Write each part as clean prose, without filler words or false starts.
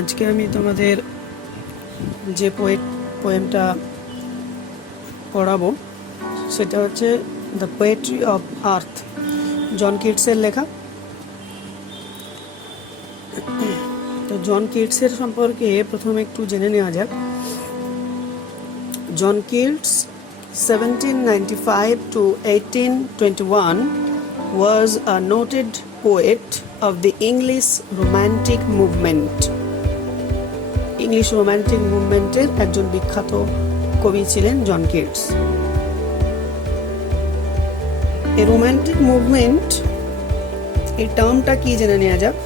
আজকে আমি তোমাদের যে পোয়েমটা পড়াবো সেটা হচ্ছে দ্য পোয়েট্রি অফ আর্থ, জন কিটসের লেখা। তো জন কিটসের সম্পর্কে প্রথমে একটু জেনে নেওয়া যাক। John Keats 1795 to 1821 was a noted poet of the English Romantic movement. English romantic মুভমেন্টের একজন বিখ্যাত কবি ছিলেন জন কিটস। এই রোম্যান্টিক মুভমেন্ট, এই টার্মটা কি জেনে নেওয়া যাক।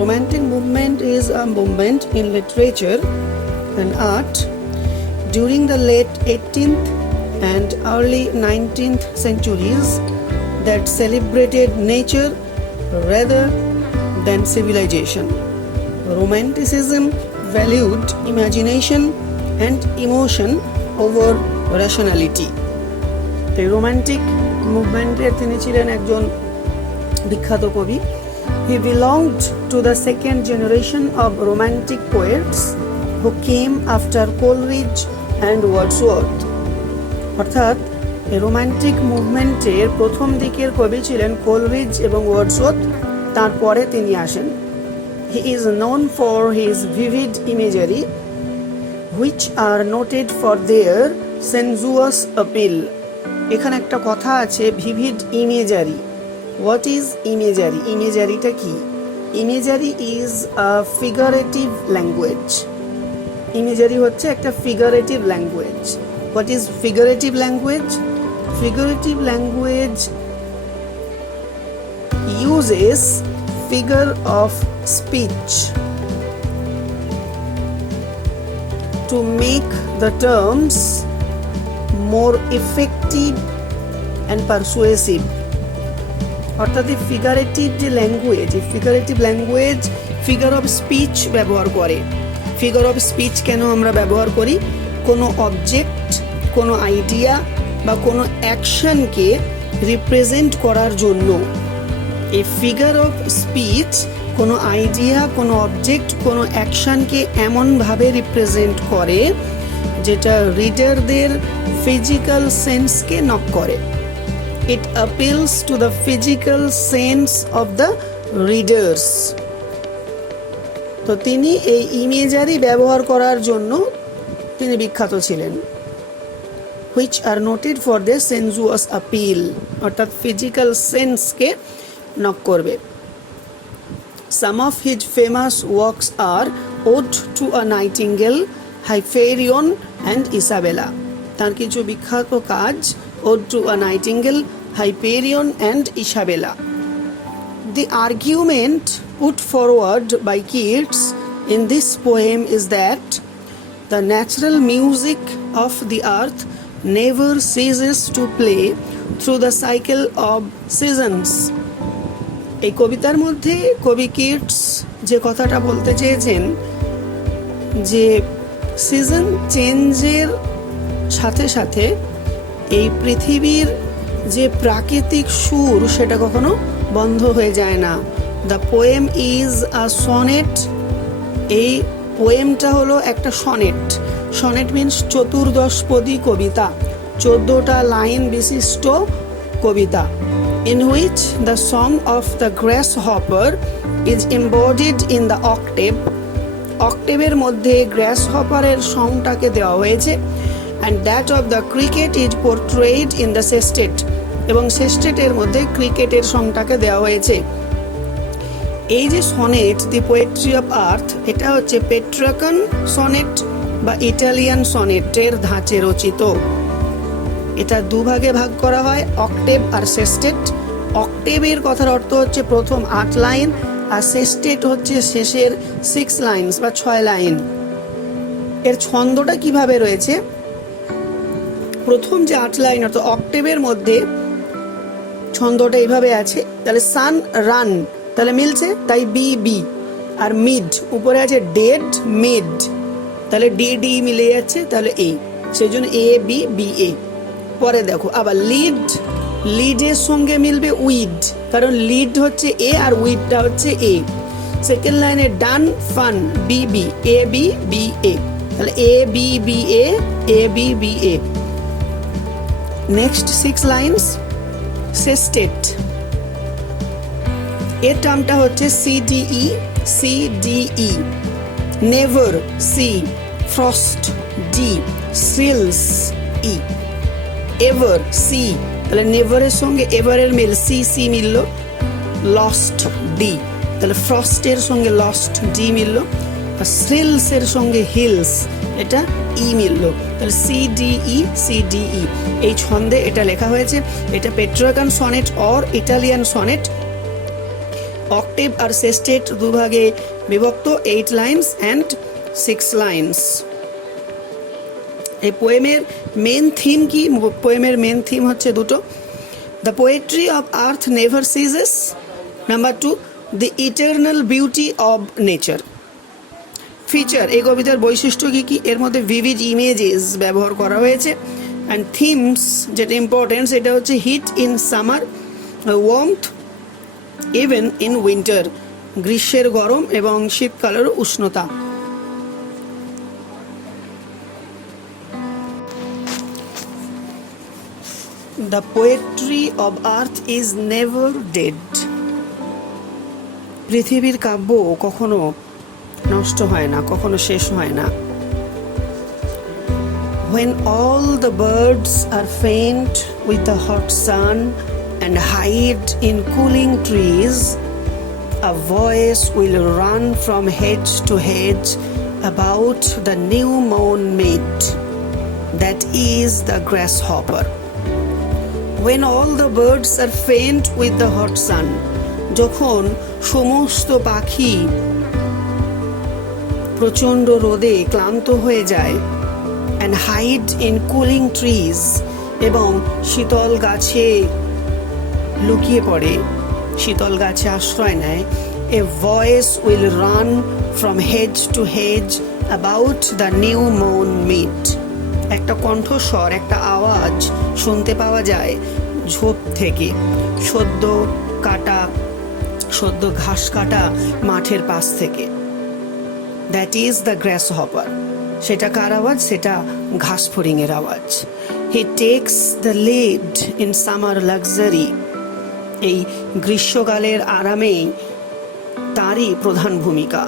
Romantic movement is a movement in literature and art during the late 18th and early 19th centuries that celebrated nature rather than civilization. Romanticism valued imagination and emotion over rationality. The romantic movement তিনি ছিলেন একজন বিখ্যাত কবি। He belonged to the second generation of romantic poets who came after Coleridge and Wordsworth. অর্থাৎ romantic মুভমেন্টের প্রথম দিকের কবি ছিলেন কোলরিজ এবং ওয়ার্ডসওয়ার্থ, তারপরে তিনি আসেন। He is known for his vivid imagery, which are noted for their sensuous appeal. এখানে একটা কথা আছে, vivid imagery. What is imagery? ইমেজারিটা কি? Imagery is a figurative language. Imagery হচ্ছে একটা figurative language. What is figurative language? Figurative language uses figure of speech to make the terms more effective and persuasive. অর্থাৎ এই figurative যে language, এই figurative language figure of speech ব্যবহার করে। Figure of speech কেন আমরা ব্যবহার করি? কোনো অবজেক্ট, কোনো আইডিয়া বা কোনো অ্যাকশনকে রিপ্রেজেন্ট করার জন্য। এই ফিগার অফ স্পিচ কোনো আইডিয়া, কোনো অবজেক্ট, কোনো অ্যাকশনকে এমনভাবে রিপ্রেজেন্ট করে যেটা রিডারদের ফিজিক্যাল সেন্সকে নক করে। It appeals to the physical sense of the readers. তো তিনি এই ইমেজারি ব্যবহার করার জন্য তিনি বিখ্যাত ছিলেন। Which are noted for their sensuous appeal, অর্থাৎ ফিজিক্যাল সেন্সকে নক করবে। Some of his famous works are Ode to a Nightingale, Hyperion and Isabella. তার কিছু বিখ্যাত কাজ Ode to a Nightingale, Hyperion and Isabella. The argument put forward by Keats in this poem is that the natural music of the earth never ceases to play through the cycle of seasons. এই কবিতার মধ্যে কবি Kitts যে কথাটা বলতে চেয়েছেন যে season চেঞ্জের সাথে সাথে এই পৃথিবীর যে প্রাকৃতিক সুর সেটা কখনো বন্ধ হয়ে যায় না। The poem is a sonnet. এই পোয়েমটা হলো একটা সনেট। সনেট মিনস চতুর্দশপদী কবিতা, 14টা লাইন বিশিষ্ট কবিতা। In which the song of the grasshopper is embodied in the octave. অক্টেভের মধ্যে গ্রাস হপারের সংটাকে দেওয়া হয়েছে। And that of the cricket is portrayed in the sestet, এবং সেস্টেটের মধ্যে ক্রিকেটের সংটাকে দেওয়া হয়েছে। এই যে sonnet, the poetry of earth, এটা হচ্ছে পেট্রাকান সনেট বা ইটালিয়ান সনেটের ধাঁচে রচিত। এটা দুভাগে ভাগ করা হয়, অক্টেভ আর সেস্টেট। অক্টেভের কথার অর্থ হচ্ছে প্রথম 8 লাইন, আর সেস্টেট হচ্ছে শেষের 6 লাইনস বা 6 লাইন। এর ছন্দটা কিভাবে রয়েছে? প্রথম যে 8 লাইন অর্থাৎ অক্টেভের মধ্যে ছন্দটা এইভাবে আছে, তাহলে সান রান, তাহলে মিলছে, তাই বি বি। আর মিড উপরে আছে ডেড মিড, তাহলে ডি ডি মিলে যাচ্ছে, তাহলে এ, সেই জন্য এ বি বি এ। পরে দেখো আবার লিড, লিডের সঙ্গে মিলবে উইড, কারণ লিড হচ্ছে এ আর উইডটা হচ্ছে এ, সেকেন্ড লাইনে done fun b b a b b a, তাহলে a b b a b b a. Next 6 lines sestet, এর টার্মটা হচ্ছে CDE CDE, never c, frost d, shrills e, ever c, তাহলে নেভারের সঙ্গে এভারের মিল সি সি মিলল, লস্ট ডি, তাহলে ফ্রস্টের সঙ্গে লস্ট ডি মিলল, আর সিলসের সঙ্গে হিলস এটা ই মিলল, তাহলে সিডিই সিডিই। এই ছন্দে এটা লেখা হয়েছে। এটা Petrarchan sonnet or Italian sonnet. Octave আর সেস্টেট দুভাগে বিভক্ত, 8 লাইনস অ্যান্ড 6 লাইনস। এই পোয়েমের মেন থিম কি? পোয়েমের মেন থিম হচ্ছে দুটো, the poetry of earth never সিজেস, number 2 the eternal beauty of nature. Feature, এই কবিতার বৈশিষ্ট্য কী কী? এর মধ্যে ভিভিড ইমেজেস ব্যবহার করা হয়েছে। অ্যান্ড থিমস যেটা ইম্পর্টেন্ট সেটা হচ্ছে heat in summer, warmth even in winter, গ্রীষ্মের গরম এবং শীতকালের উষ্ণতা। The poetry of earth is never dead. পৃথিবীর কাব্য কখনো নষ্ট হয় না, কখনো শেষ হয় না। When all the birds are faint with the hot sun and hide in cooling trees, a voice will run from hedge to hedge about the new mown meat, that is the grasshopper. When all the birds are faint with the hot sun, যখন সমস্ত পাখি প্রচণ্ড রোদে ক্লান্ত হয়ে যায়, and hide in cooling trees, এবং শীতল গাছে লুকিয়ে পড়ে, শীতল গাছে আশ্রয় নেয়, a voice will run from hedge to hedge about the new mown meat, একটা কণ্ঠস্বর, একটা আওয়াজ শুনতে পাওয়া যায় ঝোপ থেকে, সদ্য কাটা, সদ্য ঘাস কাটা মাঠের পাশ থেকে। That is the গ্রাসহপার। সেটা কার আওয়াজ? সেটা ঘাস ফড়িংয়ের আওয়াজ। He takes the lead in summer luxury, এই গ্রীষ্মকালের আরামে তারই প্রধান ভূমিকা।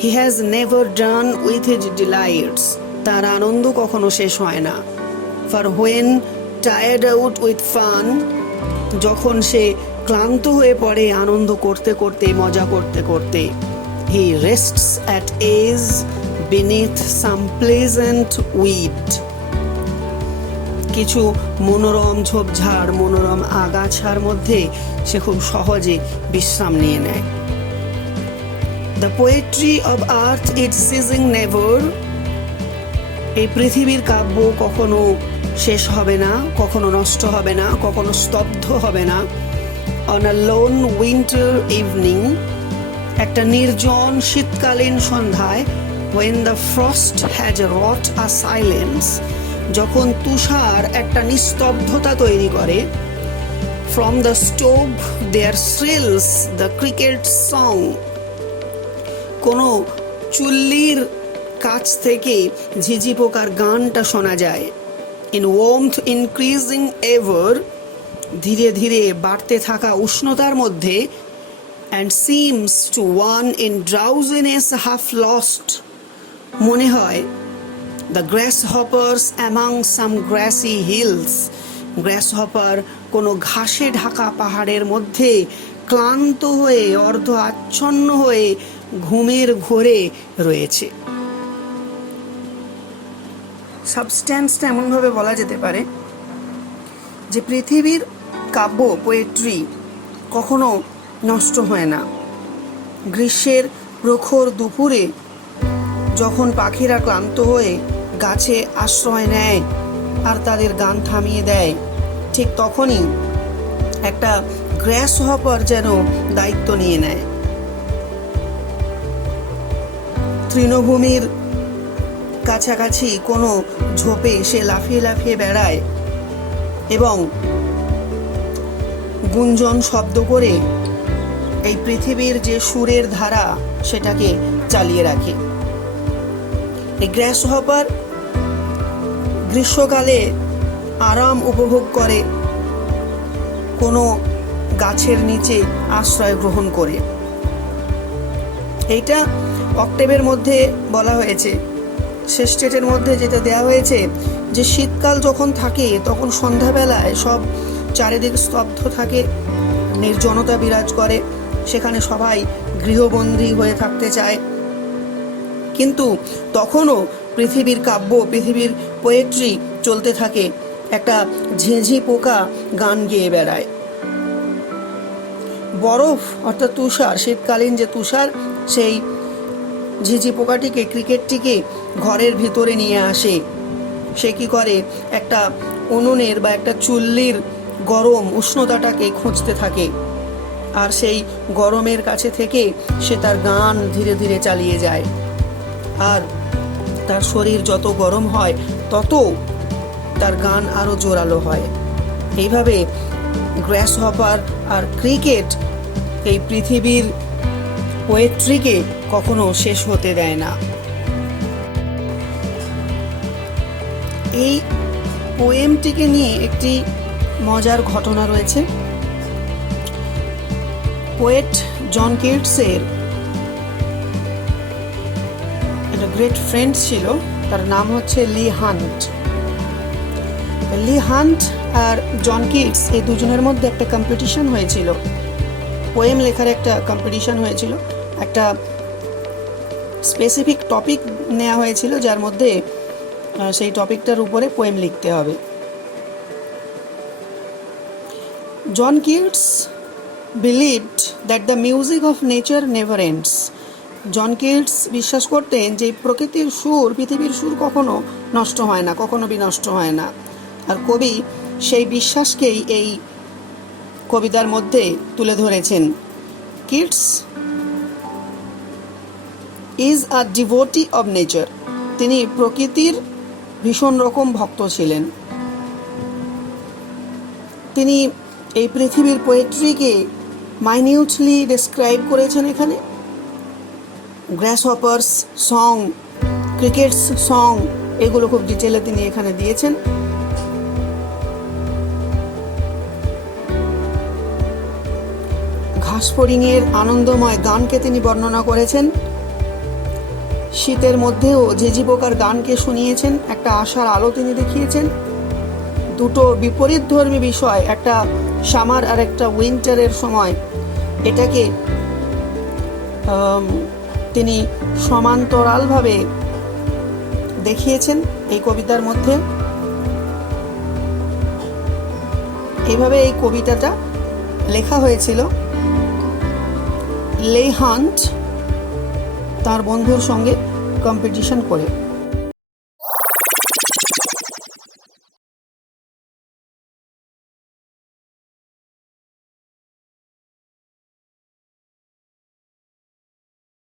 He has never done with his delights, তার আনন্দ কখনো শেষ হয় না। For when tired out with fun, যখন সে ক্লান্ত হয়ে পড়ে আনন্দ করতে করতে, মজা করতে করতে, he rests at ease beneath some pleasant weed, কিছু মনোরম ঝোপঝাড়, মনোরম আগাছার মধ্যে সে খুব সহজে বিশ্রাম নিয়ে নেয়। The poetry of earth is seizing never, এই পৃথিবীর কাব্য কখনো শেষ হবে না, কখনো নষ্ট হবে না, কখনো স্তব্ধ হবে না। On a loan winter evening, একটা নির্জন শীতকালীন সন্ধ্যায়, when the frost has wrought a silence, যখন তুষার একটা নিস্তব্ধতা তৈরি করে, from the stove there thrills the cricket song, কোনো চুল্লির কাছ থেকে ঝিঝি পোকার গানটা শোনা যায়। in warmth increasing ever, ধীরে ধীরে বাড়তে থাকা উষ্ণতার মধ্যে, and seems to one in drowsiness half lost, মনে হয় the grasshoppers among some grassy hills, গ্রাসহপার কোনো ঘাসে ঢাকা পাহাড়ের মধ্যে ক্লান্ত হয়ে, অর্ধ আচ্ছন্ন হয়ে ঘুমের ঘোরে রয়েছে। সাবস্ট্যান্সটা এমনভাবে বলা যেতে পারে যে পৃথিবীর কাব্য, পোয়েট্রি কখনো নষ্ট হয় না। গ্রীষ্মের প্রখর দুপুরে যখন পাখিরা ক্লান্ত হয়ে গাছে আশ্রয় নেয় আর তাদের গান থামিয়ে দেয়, ঠিক তখনই একটা গ্রাসহপার যেন দায়িত্ব নিয়ে নেয়। তৃণভূমির কাছাকাছি কোনো ঝোপে সে লাফিয়ে লাফিয়ে বেড়ায় এবং গুঞ্জন শব্দ করে এই পৃথিবীর যে সুরের ধারা সেটাকে চালিয়ে রাখে। এই গ্রাস হপার গ্রীষ্মকালে আরাম উপভোগ করে কোনো গাছের নিচে আশ্রয় গ্রহণ করে। এইটা অক্টেভের মধ্যে বলা হয়েছে, শেষটেটের মধ্যে যেটা দেওয়া হয়েছে যে শীতকাল যখন থাকে তখন সন্ধ্যাবেলায় সব চারিদিক স্তব্ধ থাকে, নির্জনতা বিরাজ করে, সেখানে সবাই গৃহবন্দী হয়ে থাকতে চায়। কিন্তু তখনও পৃথিবীর কাব্য, পৃথিবীর পোয়েট্রি চলতে থাকে। একটা ঝিঁঝি পোকা গান গেয়ে বেড়ায়। বরফ অর্থাৎ তুষার, শীতকালীন যে তুষার, সেই ঝিঁঝি পোকাটিকে, ক্রিকেটটিকে ঘরের ভিতরে নিয়ে আসে। সে কি করে, একটা উনুনের বা একটা চুল্লির গরম উষ্ণতাটাকে খুঁজতে থাকে, আর সেই গরমের কাছে থেকে সে তার গান ধীরে ধীরে চালিয়ে যায়। আর তার শরীর যত গরম হয় তত তার গান আরও জোরালো হয়। এইভাবে গ্রাস হপার আর ক্রিকেট এই পৃথিবীর পোয়েট্রিকে কখনো শেষ হতে দেয় না। এই পোয়েমটিকে নিয়ে একটি মজার ঘটনা রয়েছে। পোয়েট জন কিটসের একটা গ্রেট ফ্রেন্ড ছিল, তার নাম হচ্ছে লি হান্ট। লি হান্ট আর জন কিটস এই দুজনের মধ্যে একটা কম্পিটিশন হয়েছিল, পোয়েম লেখার একটা কম্পিটিশন হয়েছিল। একটা স্পেসিফিক টপিক নেওয়া হয়েছিল, যার মধ্যে সেই টপিকটার উপরে পোয়েম লিখতে হবে। John Keats believed that the music of nature never ends. John Keats বিশ্বাস করতেন যে প্রকৃতির সুর, পৃথিবীর সুর কখনো নষ্ট হয় না, কখনো বিনষ্ট হয় না। আর কবি সেই বিশ্বাসকেই এই কবিতার মধ্যে তুলে ধরেছেন। Keats is a devotee of nature. তিনি প্রকৃতির ভীষণ রকম ভক্ত ছিলেন। তিনি এই পৃথিবীর পোয়েট্রিকে মাইনিউটলি ডেসক্রাইব করেছেন এখানে। গ্রাস হপার্স সং, ক্রিকেটস সং, এগুলো খুব ডিটেলে তিনি এখানে দিয়েছেন। ঘাসফড়িংয়ের আনন্দময় গানকে তিনি বর্ণনা করেছেন। শীতের মধ্যেও ঝিঁঝি পোকার গানকে শুনিয়েছেন, একটা আশার আলো তিনি দেখিয়েছেন। দুটো বিপরীতধর্মী বিষয়, একটা সামার আর একটা উইন্টারের সময়, এটাকে তিনি সমান্তরালভাবে দেখিয়েছেন এই কবিতার মধ্যে। এইভাবে এই কবিতাটা লেখা হয়েছিল লি হান্ট তার বন্ধুর সঙ্গে কম্পিটিশন করে।